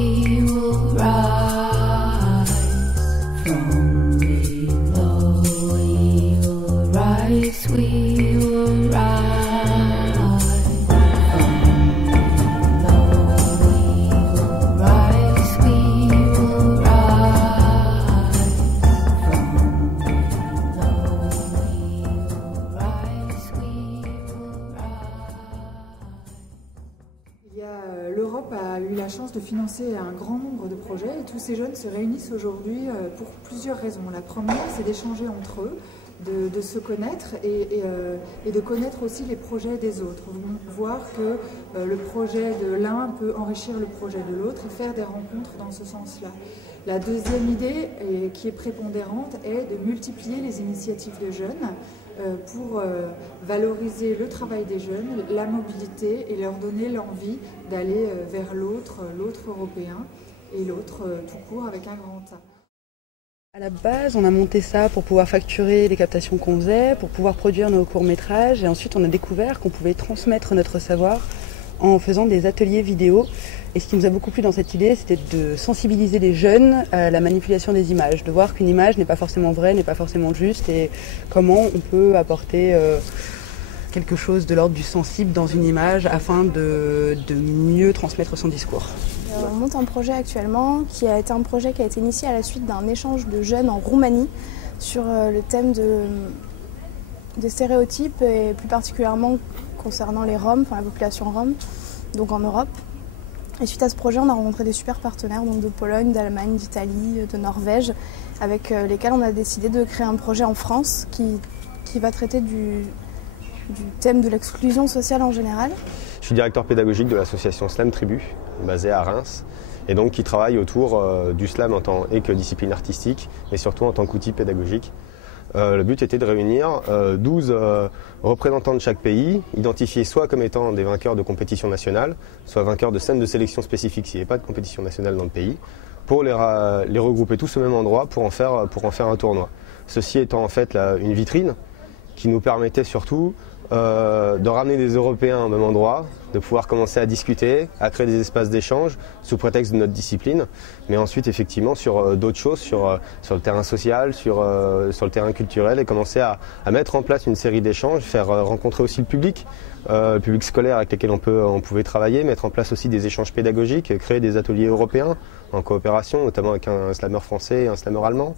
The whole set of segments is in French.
we will rise from below. We will rise, we will rise from below. We will rise, we will rise from below. We will rise, we will rise. L'Europe a eu la chance de financer un grand nombre de projets et tous ces jeunes se réunissent aujourd'hui pour plusieurs raisons. La première, c'est d'échanger entre eux, de se connaître et de connaître aussi les projets des autres. Voir que le projet de l'un peut enrichir le projet de l'autre et faire des rencontres dans ce sens-là. La deuxième idée, qui est prépondérante, est de multiplier les initiatives de jeunes pour valoriser le travail des jeunes, la mobilité et leur donner l'envie d'aller vers l'autre européen et l'autre tout court avec un grand A. À la base, on a monté ça pour pouvoir facturer les captations qu'on faisait, pour pouvoir produire nos courts-métrages et ensuite on a découvert qu'on pouvait transmettre notre savoir en faisant des ateliers vidéo. Et ce qui nous a beaucoup plu dans cette idée, c'était de sensibiliser les jeunes à la manipulation des images, de voir qu'une image n'est pas forcément vraie, n'est pas forcément juste et comment on peut apporter quelque chose de l'ordre du sensible dans une image afin de mieux transmettre son discours. On monte un projet actuellement qui a été initié à la suite d'un échange de jeunes en Roumanie sur le thème des stéréotypes et plus particulièrement concernant les Roms, enfin la population Rome, donc en Europe. Et suite à ce projet, on a rencontré des super partenaires donc de Pologne, d'Allemagne, d'Italie, de Norvège, avec lesquels on a décidé de créer un projet en France qui va traiter du thème de l'exclusion sociale en général. Je suis directeur pédagogique de l'association Slam Tribu, basée à Reims, et donc qui travaille autour du slam en tant que discipline artistique, mais surtout en tant qu'outil pédagogique. Le but était de réunir 12 représentants de chaque pays, identifiés soit comme étant des vainqueurs de compétitions nationales, soit vainqueurs de scènes de sélection spécifiques s'il n'y avait pas de compétition nationale dans le pays, pour les regrouper tous au même endroit pour en faire un tournoi. Ceci étant en fait une vitrine qui nous permettait surtout de ramener des Européens au même endroit, de pouvoir commencer à discuter, à créer des espaces d'échange sous prétexte de notre discipline, mais ensuite effectivement sur d'autres choses, sur le terrain social, sur le terrain culturel et commencer à mettre en place une série d'échanges, faire rencontrer aussi le public scolaire avec lequel on pouvait travailler, mettre en place aussi des échanges pédagogiques, créer des ateliers européens en coopération, notamment avec un slameur français et un slameur allemand,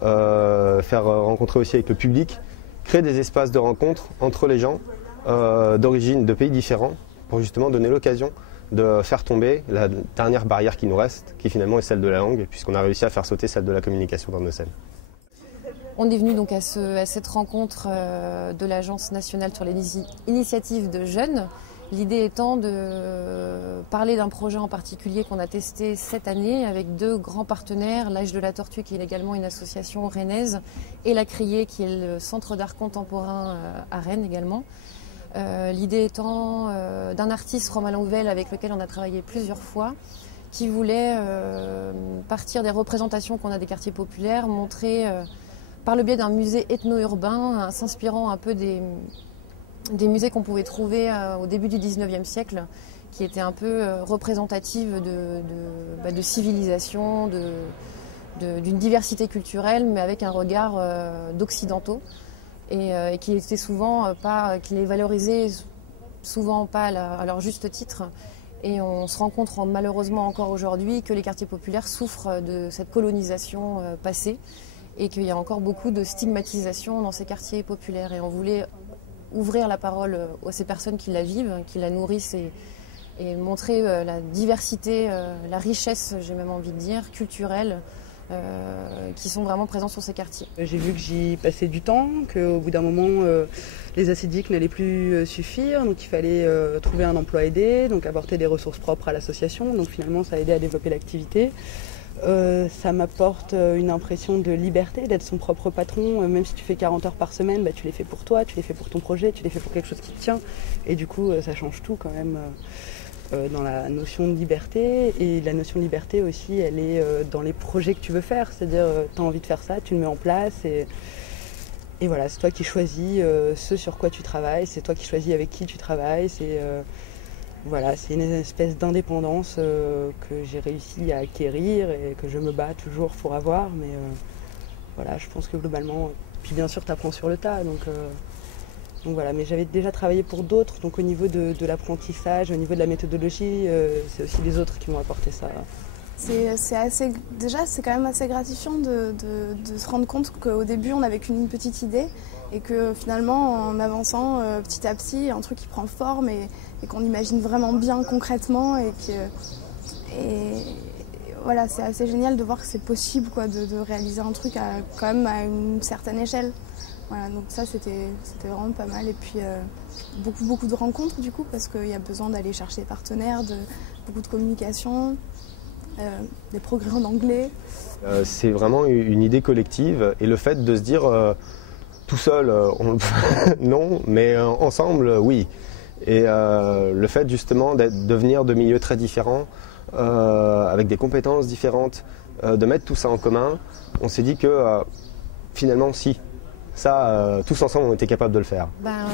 faire rencontrer aussi avec le public, créer des espaces de rencontre entre les gens d'origine, de pays différents, pour justement donner l'occasion de faire tomber la dernière barrière qui nous reste, qui finalement est celle de la langue, puisqu'on a réussi à faire sauter celle de la communication dans nos scènes. On est venu donc à cette rencontre de l'Agence nationale sur les initiatives de jeunes. L'idée étant de parler d'un projet en particulier qu'on a testé cette année avec deux grands partenaires, l'Âge de la Tortue qui est également une association rennaise et La Criée qui est le centre d'art contemporain à Rennes également. L'idée étant d'un artiste, Romain Louvel, avec lequel on a travaillé plusieurs fois, qui voulait partir des représentations qu'on a des quartiers populaires, montrer par le biais d'un musée ethno-urbain, s'inspirant un peu des musées qu'on pouvait trouver au début du 19e siècle, qui étaient un peu représentatives de civilisation, d'une diversité culturelle, mais avec un regard d'occidentaux, et qui étaient qui les valorisaient souvent pas à leur juste titre. Et on se rend compte malheureusement encore aujourd'hui que les quartiers populaires souffrent de cette colonisation passée, et qu'il y a encore beaucoup de stigmatisation dans ces quartiers populaires. Et on voulait ouvrir la parole à ces personnes qui la vivent, qui la nourrissent et montrer la diversité, la richesse, j'ai même envie de dire, culturelle, qui sont vraiment présents sur ces quartiers. J'ai vu que j'y passais du temps, qu'au bout d'un moment, les ACDIC n'allaient plus suffire, donc il fallait trouver un emploi aidé, donc apporter des ressources propres à l'association, donc finalement ça a aidé à développer l'activité. Ça m'apporte une impression de liberté, d'être son propre patron, même si tu fais 40 heures par semaine, tu les fais pour toi, tu les fais pour ton projet, tu les fais pour quelque chose qui te tient, et du coup ça change tout quand même dans la notion de liberté. Et la notion de liberté aussi, elle est dans les projets que tu veux faire, c'est-à-dire tu as envie de faire ça, tu le mets en place, et voilà, c'est toi qui choisis ce sur quoi tu travailles, c'est toi qui choisis avec qui tu travailles, voilà, c'est une espèce d'indépendance que j'ai réussi à acquérir et que je me bats toujours pour avoir. Mais voilà, je pense que globalement, puis bien sûr, tu apprends sur le tas. Donc voilà, mais j'avais déjà travaillé pour d'autres. Donc au niveau de l'apprentissage, au niveau de la méthodologie, c'est aussi les autres qui m'ont apporté ça. Déjà, c'est quand même assez gratifiant de se rendre compte qu'au début, on n'avait qu'une petite idée et que finalement, en avançant petit à petit, un truc qui prend forme et qu'on imagine vraiment bien concrètement et voilà, c'est assez génial de voir que c'est possible quoi, de réaliser un truc quand même à une certaine échelle. Voilà, donc ça, c'était vraiment pas mal. Et puis, beaucoup de rencontres du coup, parce qu'il y a besoin d'aller chercher des partenaires, beaucoup de communication. Des progrès en anglais. C'est vraiment une idée collective et le fait de se dire tout seul, non, mais ensemble, oui. Et le fait justement de venir de milieux très différents, avec des compétences différentes, de mettre tout ça en commun, on s'est dit que finalement si. Ça, tous ensemble, on était capables de le faire.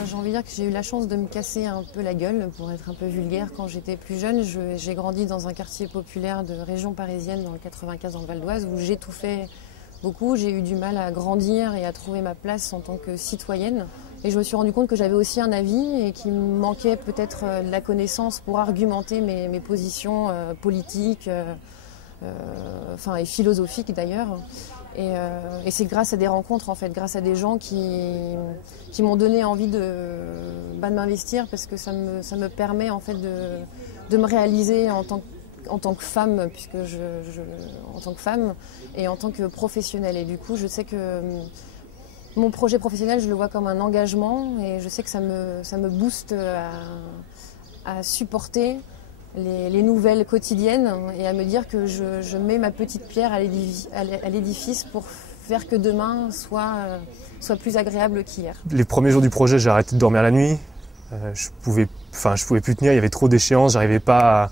J'ai envie de dire que j'ai eu la chance de me casser un peu la gueule, pour être un peu vulgaire. Quand j'étais plus jeune, j'ai grandi dans un quartier populaire de région parisienne, dans le 95, dans le Val d'Oise, où j'étouffais beaucoup. J'ai eu du mal à grandir et à trouver ma place en tant que citoyenne. Et je me suis rendu compte que j'avais aussi un avis et qu'il me manquait peut-être de la connaissance pour argumenter mes positions politiques et philosophiques d'ailleurs. Et c'est grâce à des rencontres, en fait, grâce à des gens qui m'ont donné envie de m'investir parce que ça me permet en fait de me réaliser en tant que femme, en tant que femme et en tant que professionnelle. Et du coup, je sais que mon projet professionnel, je le vois comme un engagement et je sais que ça me booste à supporter les nouvelles quotidiennes et à me dire que je mets ma petite pierre à l'édifice pour faire que demain soit plus agréable qu'hier. Les premiers jours du projet, j'ai arrêté de dormir la nuit. Je pouvais plus tenir, il y avait trop d'échéances, j'arrivais pas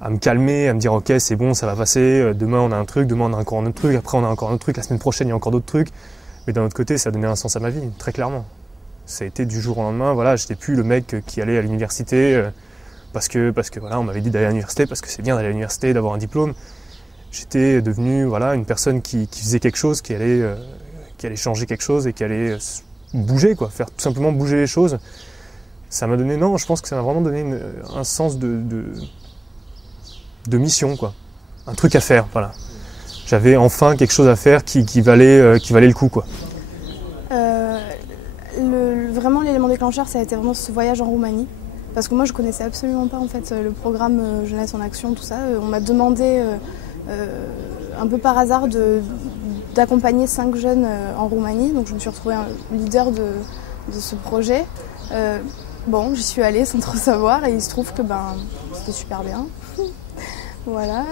à me calmer, à me dire ok c'est bon, ça va passer, demain on a un truc, demain on a encore un autre truc, après on a encore un autre truc, la semaine prochaine il y a encore d'autres trucs. Mais d'un autre côté, ça a donné un sens à ma vie, très clairement. Ça a été du jour au lendemain, voilà, j'étais plus le mec qui allait à l'université parce que voilà, on m'avait dit d'aller à l'université, parce que c'est bien d'aller à l'université, d'avoir un diplôme. J'étais devenu voilà, une personne qui faisait quelque chose, qui allait changer quelque chose et qui allait bouger, quoi, faire tout simplement bouger les choses. Ça m'a donné, je pense que ça m'a vraiment donné un sens de mission, quoi. Un truc à faire, voilà. J'avais enfin quelque chose à faire qui valait le coup, quoi. Vraiment l'élément déclencheur, ça a été vraiment ce voyage en Roumanie. Parce que moi je connaissais absolument pas en fait le programme Jeunesse en Action, tout ça. On m'a demandé un peu par hasard d'accompagner 5 jeunes en Roumanie. Donc je me suis retrouvée leader de ce projet. J'y suis allée sans trop savoir et il se trouve que c'était super bien. Voilà.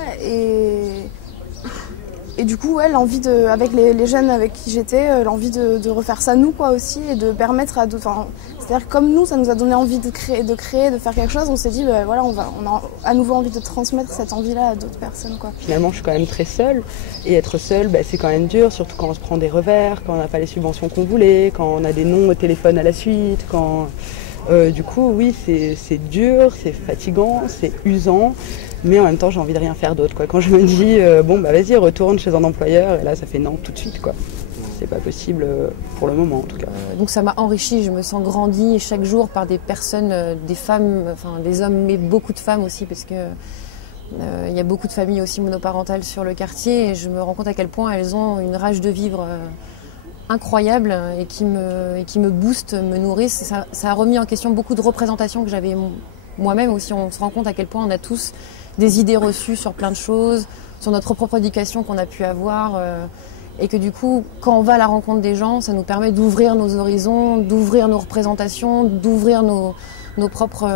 Et du coup, l'envie avec les jeunes avec qui j'étais, l'envie de refaire ça nous quoi aussi et de permettre à d'autres. C'est-à-dire que comme nous, ça nous a donné envie de créer, de faire quelque chose. On s'est dit, on a à nouveau envie de transmettre cette envie-là à d'autres personnes, quoi. Finalement, je suis quand même très seule. Et être seule, c'est quand même dur, surtout quand on se prend des revers, quand on n'a pas les subventions qu'on voulait, quand on a des noms au téléphone à la suite. Du coup, oui, c'est dur, c'est fatigant, c'est usant. Mais en même temps, j'ai envie de rien faire d'autre, quoi. Quand je me dis, vas-y, retourne chez un employeur, et là, ça fait non tout de suite, quoi. C'est pas possible pour le moment, en tout cas. Donc ça m'a enrichie, je me sens grandie chaque jour par des personnes, des femmes, des hommes, mais beaucoup de femmes aussi, parce que il y a beaucoup de familles aussi monoparentales sur le quartier, et je me rends compte à quel point elles ont une rage de vivre incroyable et qui me booste, me nourrissent. Ça a remis en question beaucoup de représentations que j'avais moi-même aussi. On se rend compte à quel point on a tous des idées reçues sur plein de choses, sur notre propre éducation qu'on a pu avoir, et que du coup, quand on va à la rencontre des gens, ça nous permet d'ouvrir nos horizons, d'ouvrir nos représentations, d'ouvrir nos propres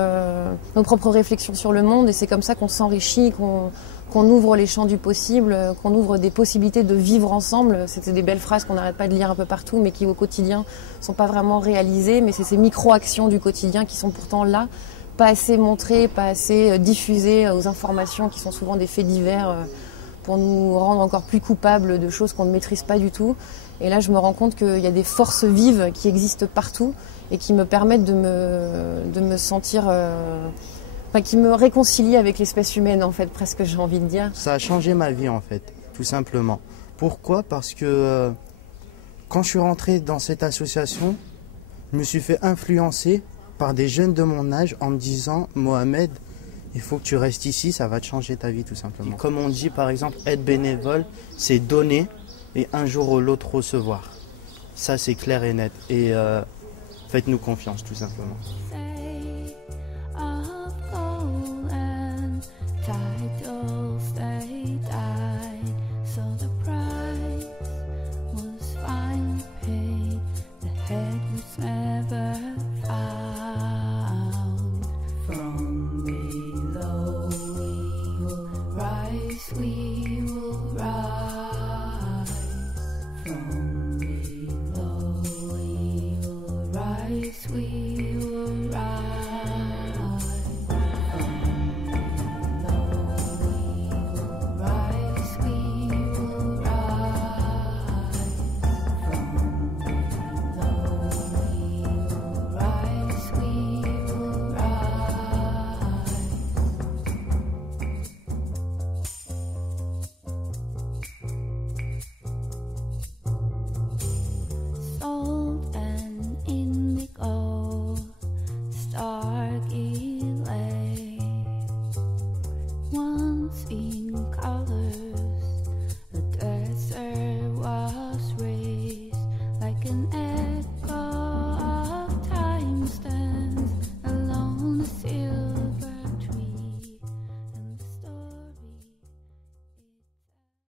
réflexions sur le monde, et c'est comme ça qu'on s'enrichit, qu'on ouvre les champs du possible, qu'on ouvre des possibilités de vivre ensemble. C'était des belles phrases qu'on n'arrête pas de lire un peu partout, mais qui au quotidien ne sont pas vraiment réalisées, mais c'est ces micro-actions du quotidien qui sont pourtant là, pas assez montrées, pas assez diffusées aux informations qui sont souvent des faits divers pour nous rendre encore plus coupables de choses qu'on ne maîtrise pas du tout. Et là, je me rends compte qu'il y a des forces vives qui existent partout et qui me permettent de me sentir qui me réconcilie avec l'espèce humaine, en fait, presque, j'ai envie de dire. Ça a changé ma vie, en fait, tout simplement. Pourquoi ? Parce que quand je suis rentré dans cette association, je me suis fait influencer par des jeunes de mon âge en me disant « Mohamed, il faut que tu restes ici, ça va te changer ta vie tout simplement. » Comme on dit par exemple, être bénévole, c'est donner et un jour ou l'autre recevoir. Ça c'est clair et net. Et faites-nous confiance tout simplement. From below we will rise, we